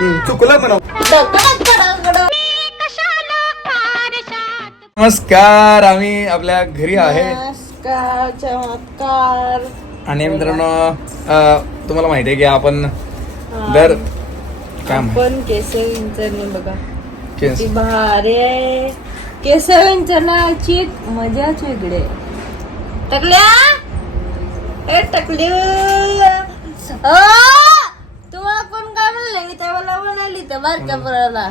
चुकलं म्हणा. नमस्कार आम्ही आपल्या घरी आहे. नमस्कार चमत्कार. आणि मित्रांनो अं, तुम्हाला माहिती आहे की आपण दर काय माहिती? पण केस विंचरणे बघा. केस. किती भारी आहे. केस विंचरण्याची मजाच वेगळी आहे. टकल्या? ए टकली. तुम्हाला कोण म्हणले मी त्याला म्हणाली तर बारक्या पोराला.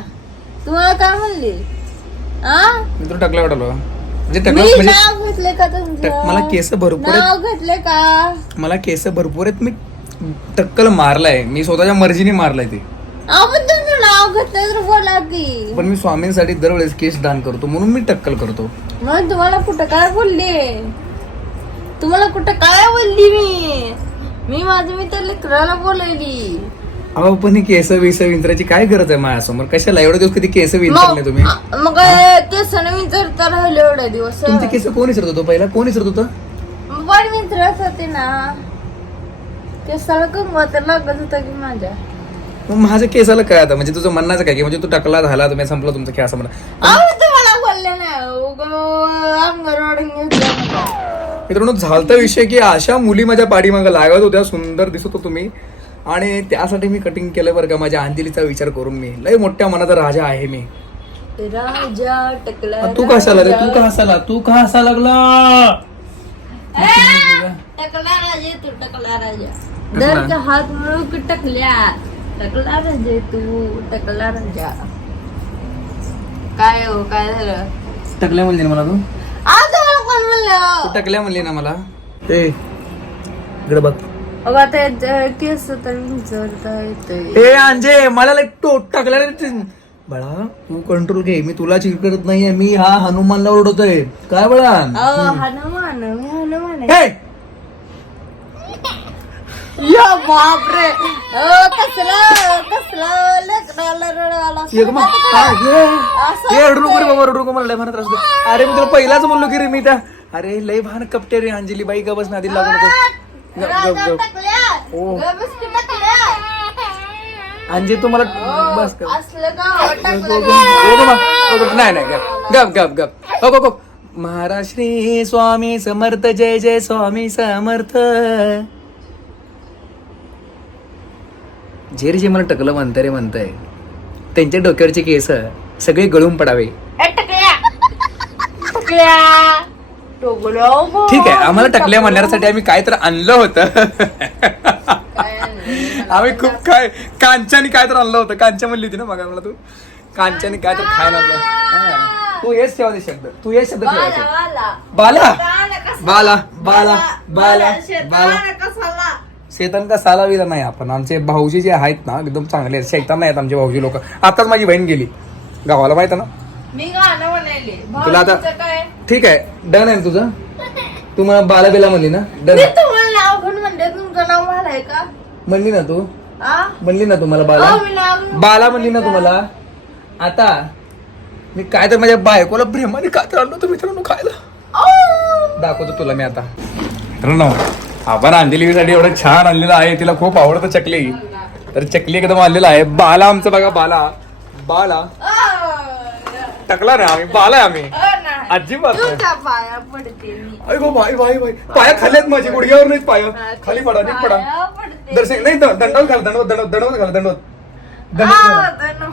तुम्हाला काय म्हणली? आ? मी तुला टाकला वाटलो. म्हणजे मी टाकलं म्हणजे नाव घेतले का तुमचं ट- मला केस भरपूर आहेत. नाव घेतले का? मला केस भरपूर आहेत. मी टक्कल मारलाय. मी स्वतःच्या मर्जीने मारलाय ते. अहो पण तुमचं नाव घेतलं तर बोला की. पण मी स्वामींसाठी दरवेळेस केस दान करतो म्हणून मी टक्कल करतो. तुम्हाला कुठं काय बोलली? तुम्हाला कुठं काय बोलली मी? मी माझ्या मित्र लेकराला बोलायली अहो पण ही केस विस विंचरायची काय गरज आहे माझ्यासमोर? कशाला? एवढे दिवस कधी केस विंचरले तुम्ही? मग मग केस विचारता राहिले एवढ्या दिवस. तुमचे केस कोण विसरत होतो पहिला? कोण विसरत होतं? पण मित्रच होते ना. केसाला कंगवा तर लागत होता की माझ्या. मग माझ्या केसाला काय आता? म्हणजे तुझं म्हणण्याचं काय की म्हणजे तू टकला झाला तुम्ही संपला तुमचं म्हणा अहो तुम्हाला बोलले अंगावर ओढून घेतलं. मित्रांनो झालता विषय की अशा मुली माझ्या पाठीमागं लागत होत्या. सुंदर दिसत होतो तुम्ही. आणि त्यासाठी मी कटिंग केलं बरं का माझ्या अंजलीचा विचार करून मी. लय मोठ्या मनाचा राजा आहे मी. राजा टकला तू का हसायला तू का हसायला तू का हसा लागला टकला राजा तू टकला राजा. दर का हात टकल्या टकला राजा तू टकला राजा. काय हो काय झालं? टकल्या म्हणली ना मला तू? आज मला कोण म्हणलं? तू टकल्या म्हणली ना मला? ते इकडे बघ. अगं आता ते केस तर विचारता येते ए अंजे मला लाईक तो रे ते. बाळा तू कंट्रोल घे. मी तुला चिड करत नाहीये. मी हा हनुमानला ओरडतोय काय बाळा? हनुमान मी हनुमान आहे. ए या बापरे! अ, कसलं कसलं लेकराला रडवायला एक मग काय रडू नको रे बाबा रडू नको मला लय भान त्रास होतो. अरे मी तुला पहिलाच म्हणलो की रे मी त्या अरे लय भान कपटे रे अंजली बाई का बस नादी लागू नको गप, गप, गप. ओ. बस टकल्या अंजी तुम्हाला बस गप. गप, गप, गप, गप, गप. नाही नाही गप गप गप. गप हो, हो, हो. महाराज श्री स्वामी समर्थ जय जय स्वामी समर्थ. जे रे जे मला टकलं म्हणतं रे म्हणतंय. त्यांच्या डोक्यावरचे केस सगळे गळून पडावे. ठीक आहे आम्हाला टकल्या म्हणण्यासाठी आम्ही काय तर आणलं होतं? आम्ही खूप काय कांच्यानी काय तर आणलं होतं. कांच्या म्हणली होती ना मग मला तू. कांच्यानी काय तर खायला आणलं. तू हेच ठेवा ते शब्द. तू हेच शब्द ठेवायचे. वाला. बाला! बाला बाला बाला बाला? शेतन का साला विला नाही आपण. आमचे भाऊजी जे आहेत ना एकदम चांगले आहेत. शेतान नाही आहेत आमचे भाऊजी लोक. आताच माझी बहीण गेली. गावाला माहीत आहे ना? मी गाणं तुला आता- ठीक आहे डन आहे ना तुझं? तू मला बाला बिला म्हणली ना डन मी तुम्हाला नाव घेऊन म्हणते तुमचं नाव आहे का? म्हणली ना तू? आ? म्हणली ना तुम्हाला बाला? अहो, मी नाव घेऊन बाला म्हणली ना तुम्हाला? आता मी काय तर माझ्या बायकोला प्रेमाने काय तर आणलं होतं मित्रांनो खायला. अहो. दाखवतो तुला मी आता. मित्रांनो आपण अंजलीसाठी एवढं छान आणलेलं आहे तिला खूप आवडतं चकली. तर चकली एकदम आणलेलं आहे. बाला आमचं बघा बाला. बाला. अहो. टकला रे आम्ही बाला आहे आम्ही. अहो. अजिबात नाही. पाया पडते मी. अय गो भाई भाई भाई पाया खाली आहेत माझी गुडघ्यावर नाहीत पाया. खाली पडा नीट पडा. पाया पडते. दर्शक नाही द- घाल दंडवत दंडवत दंडवत घाल दंडवत. दंडवत घाल. तनु.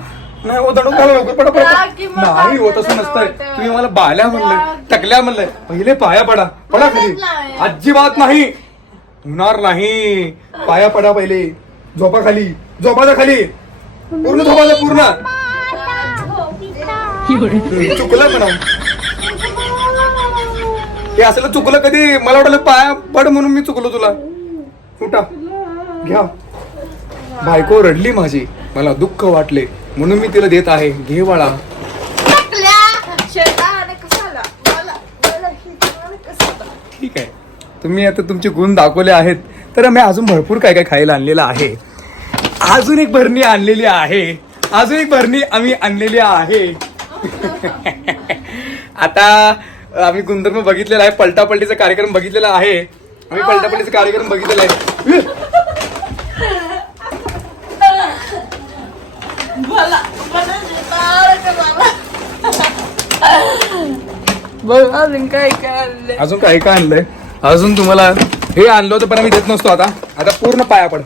नाही हो दंडवत घाला लवकर पडा पडा मग नाही हो तसं नसतंय. तुम्ही मला बाल्या म्हणलंय टकल्या म्हणलंय. पहिले पाया पडा. पडा खाली. म्हणत नाही. अजिबात नाही. होणार नाही. पाया पडा पहिले. झोपा खाली. झोपाचा खाली. पूर्ण झोपाचा पूर्ण. चुकलं म्हणा हे असलं चुकलं कधी? मला वाटलं पाया पड म्हणून मी चुकलो तुला. उठा. घ्या. बायको रडली माझी. मला दुःख वाटले. म्हणून मी तिला देत आहे. घे बाळा. कसाला? ठीक आहे. तुम्ही आता तुमचे गुण दाखवले आहेत. तर मी अजून भरपूर काय काय खायला आणलेलं आहे. अजून एक भरणी आणलेली आहे. अजून एक भरणी आम्ही आणलेली आहे. आता आम्ही गुणधर्म बघितलेला आहे पलटापलटीचा कार्यक्रम बघितलेला आहे. आम्ही पलटापलटीचा कार्यक्रम बघितलेला आहे. बघ अजून काय काय आणलंय. अजून काय काय आणलंय? अजून तुम्हाला हे आणलं होतं पण मी देत नसतो आता. आता पूर्ण पाया पड.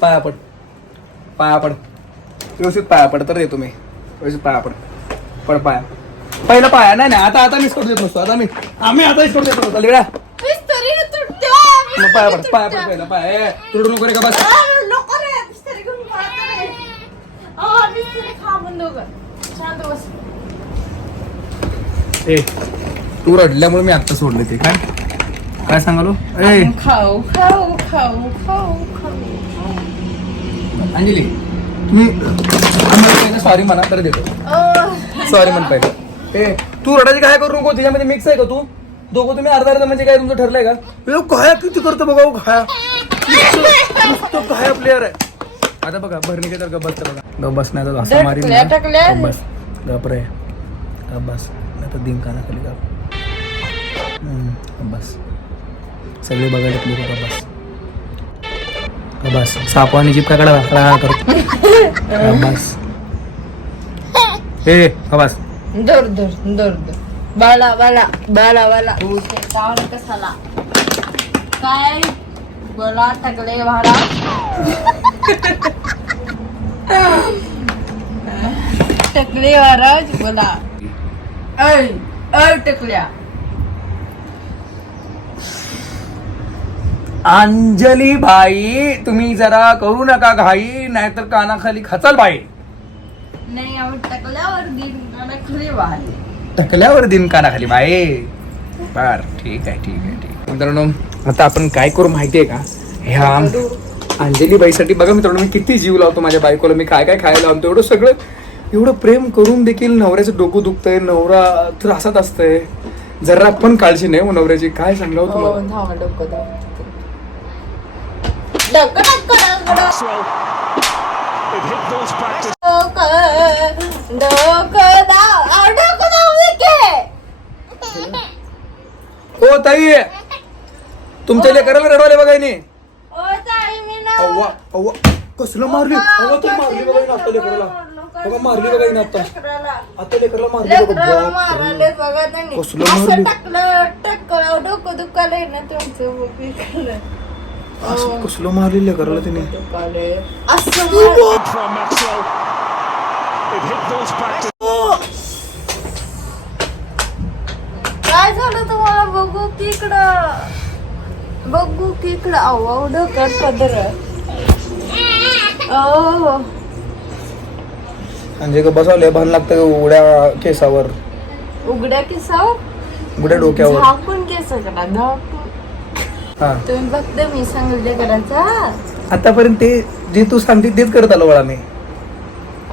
पाया पड. पाया पड. व्यवस्थित पाया पड तर देतो मी. व्यवस्थित पाया पड. पड पाया. पहिला पाया. नाही नाही आता आता मी स्कोर देत नसतो. आता मी आम्ही आता स्कोर देत नसतो. लिडा पाया पड पाया पड पहिला. पाया. तुडू नको रे का बस. ए तू रडल्यामुळे मी आत्ता सोडले ते. काय? काय सांगालो? ए. खाऊ खाऊ खाऊ अंजली तुम्ही आम्हाला सॉरी म्हणा तर देतो. सॉरी म्हण पाहिजे ए तू रडायची काय करू नको? तिच्यामध्ये मिक्स आहे का तू? दोघं तुम्ही अर्धा अर्धा म्हणजे काय तुमचं ठरलंय का? ए, काय किती करतो बघा हो, काय? नुसतं काय प्लेअर आहे. आता बघा भरणी तर गप बसतं बघा. गप बसण्याचा असा मारी टकल्या, टकल्या. गप बस. गप रे. गप बस. नाही तर दिन गप हम्म, गप बस. सगळे बघायला गप बस. गप बस. साप आणि जीप काय काढा करतो. गप बस. ए गप बस. दर दर दर दर बाला बाला बाला बाला शेतावर कसाला काय? बोला टकले भाडा टकले महाराज बोला ऐ ऐ टकल्या. अंजली भाई तुम्ही जरा करू नका घाई नाहीतर कानाखाली खचल बाई नाही आम्ही टकल्यावर दिन टकल्यावर कानाखाली बाई बर ठीक आहे ठीक आहे ठीक आहे. मित्रांनो आता आपण काय करू माहितीये का? ह्या अंजली बाईसाठी बघा मित्रांनो मी किती जीव लावतो माझ्या बायकोला. मी काय काय खायला लावतो एवढं सगळं एवढं प्रेम करून देखील नवऱ्याचं डोकं दुखतंय नवरा त्रासात असतंय. जरा पण काळजी नाही हो नवऱ्याची. काय सांगावं हो तुम्हाला? डोकं धाव डोकं. धाव. हो ताई. तुमच्या लेकराला रडवाले बघा हिने. ओ ताई मी ना अव्वा अव्वा. कसलं मारली? अव्वा मारली बघा हिने आता लेकराला. बघा मारली बघा हिने आता लेकराला. आता लेकराला मारली बघा. कसलं मारली? डोकं दुखालंय ना तुमचं. असं कसलं मारली लेकराला तिने. काय झालं तुम्हाला? बघू की इकडं. बघू की इकडं. डोक्यात पदर म्हणजे का बसवले भान लागतं उड्या केसावर? उघड्या केसावर? उड्या डोक्यावर. झाकून केस करा झाकून. तुम्ही बघते मी सांगितलं करायचा आतापर्यंत ते जे तू सांगते तेच करत आलो बाळा मी.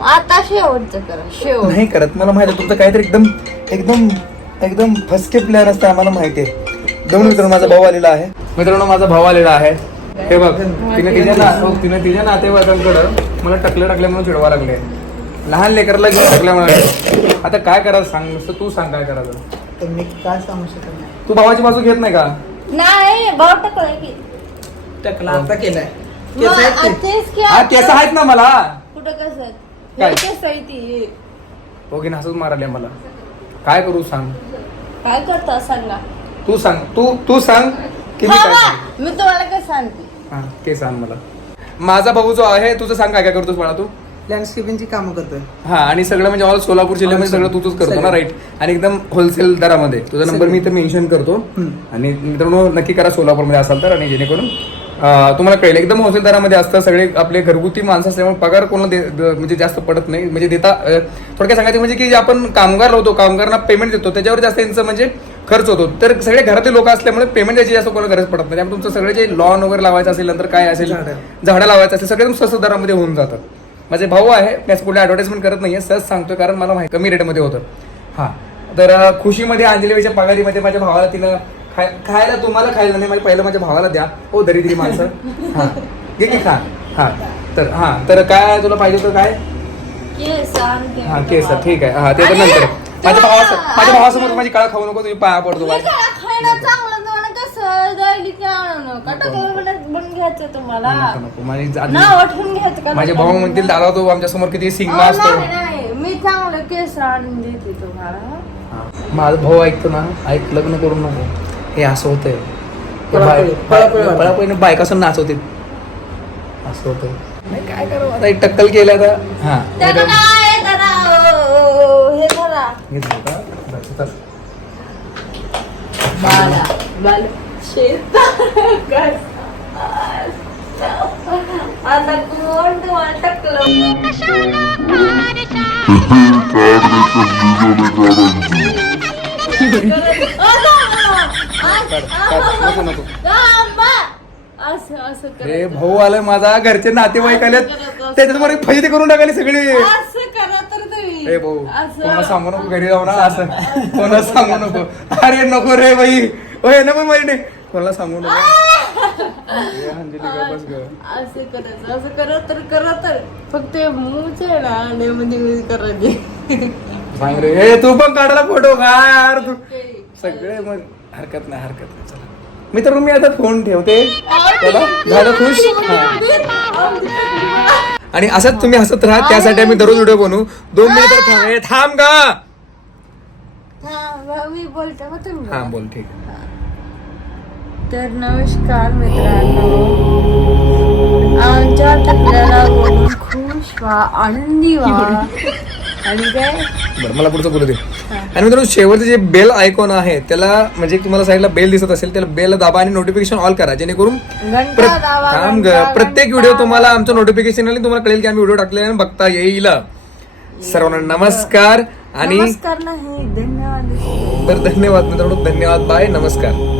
आता शेवटचं करा शेवट. नाही करत मला माहिती तुमचं काहीतरी एकदम एकदम एकदम फसके प्लॅन असतं आम्हाला माहिती आहे. दोन मित्रांनो माझा भाऊ आलेला आहे. मित्रांनो माझा भाऊ आलेला आहे. हे बघ तिने तिच्या ना हो, तिने तिच्या नातेवाईकांकडं मला टकलं टाकल्या म्हणून चिडवा लागले. लहान लेकरला घेऊन टाकल्यामुळे आता काय करायचं सांग नुसतं तू सांग काय करायचं. तर मी काय सांगू शकत नाही. तू भावाची बाजू घेत नाही का? नाही भाव टाकलाय की टकला आता केलाय मग केस आहेत ते. आतेच की हा केस आहेत ना मला कुठं कसं आहेत? काय? हे केस आहे ती हो की हसच माराले मला काय करू सांग काय करता सांगा तू सांग तू तू सांग की मी हा, काय. सांगू? मी तुम्हाला काय सांगते हा ते सांग मला माझा भाऊ जो आहे तुझं सांग काय काय करतोस बाळा तू लँडस्केपिंगची कामं करतोय. हा आणि सगळं म्हणजे ऑल सोलापूर जिल्ह्यामध्ये सगळं तू तूच करतो ना. राईट आणि एकदम होलसेल दरामध्ये. तुझा नंबर मी इथं मेन्शन करतो. आणि मित्रांनो नक्की करा सोलापूरमध्ये असाल तर आणि जेणेकरून तुम्हाला कळेल एकदम होलसेल दरामध्ये असतं सगळे आपले घरगुती माणसं असल्यामुळे पगार कोणाला दे- म्हणजे जास्त पडत नाही. म्हणजे देता थोडक्यात सांगायचं म्हणजे की जे आपण कामगार लावतो कामगारांना पेमेंट देतो त्याच्यावर जास्त यांचं म्हणजे खर्च होतो. तर सगळे घरातले लोक असल्यामुळे पेमेंट द्यायची जास्त कोणाला गरज पडत नाही. त्यामुळे तुमचं सगळे जे लॉन वगैरे लावायचं असेल नंतर काय असेल झाडं. झाडं लावायचं असेल सगळे स्वस्त दरामध्ये होऊन जातात माझे भाऊ आहे मी असं कुठे ऍडव्हर्टाइजमेंट करत नाहीये सहज सांगतोय कारण मला माहिती कमी रेटमध्ये होतं. हा. तर खुशीमध्ये अंजलीबाईच्या पगारीमध्ये माझ्या भावाला तिनं खाय खायला तुम्हाला खायला नाही माझ्या पहिलं माझ्या भावाला द्या. हो दरिद्री माणसं. हा. घे की खा. हा. तर हा. तर काय तुला पाहिजे तर काय? हा केस. ठीक आहे. हा ते तर नंतर. माझ्या भावासमोर माझ्या भावासमोर माझी काळा खाऊ नको तुम्ही पाया पडतो जायली की आणून का टाकलं बनत घ्यायचं तुम्हाला? नको, नको. माझी जा- ना वाटून घ्यायचं का माझे भाऊ म्हणतील दादा तो आमच्यासमोर किती सिंगमा अहो, असतो. नाही नाही. मी चांगलं केस आणून देते तुम्हाला. हा. माझा भाऊ ऐकतो ना ऐक लग्न करून नको. हे असं होतंय. पळापळी, पळापळी वाटते. पळापळीने बायका असं नाचवते. असं होतंय. नाही काय करावं आता? एक टक्कल केलं आता. हा. त्याला काय जरा अं, हे करा घेतलं का? बस, बस. बाला बाला आता कोण तुम्हाला टाकलं नको, नको. असं असं कर अरे भाऊ आलाय माझा घरचे नातेवाईक आले त्याच्यावर फैदे करून टाकाले सगळे. असं करा तर तुम्ही. ए भाऊ असं. सांगू नको घरी जाऊ ना असं. कोणाला सांगू नको. अरे नको रे बाई. होय नको माहिती कोणाला सांगू नको. बस ग. असं करायचं असं करा तर करा तर. फक्त मूच आहे ना आणि म्हणजे करायचे सांग रे ए, तू पण काढायला फोटो काय यार तू सगळे मग हरकत नाही हरकत नाही. चला. मित्र मी आता फोन ठेवते. चला. झालं खुश. आणि असंच तुम्ही हसत राहा त्यासाठी आम्ही दररोज व्हिडिओ बनवू. दोन मिनिट थांब. थांब का हा, मी हा. बोल ठीक आहे. तर नमस्कार मित्रांनो. आमच्या टकल्याला बघून खुश व्हा आनंदी व्हा. आणि काय? बरं मला पुढचं बोलू दे. आणि मित्रांनो शेवटचं जे बेल आयकॉन आहे त्याला म्हणजे तुम्हाला साईडला बेल दिसत असेल त्याला बेल दाबा आणि नोटिफिकेशन ऑल करा. जेणेकरून घंटा प्र- दाबा, थांब ग. घंटा, प्रत्येक व्हिडिओ तुम्हाला आमचं नोटिफिकेशन आले तुम्हाला कळेल की आम्ही व्हिडिओ टाकले आणि बघता येईल. सर्वांना नमस्कार आणि नमस्कार नाही धन्यवाद. तर धन्यवाद मित्रांनो धन्यवाद बाय नमस्कार.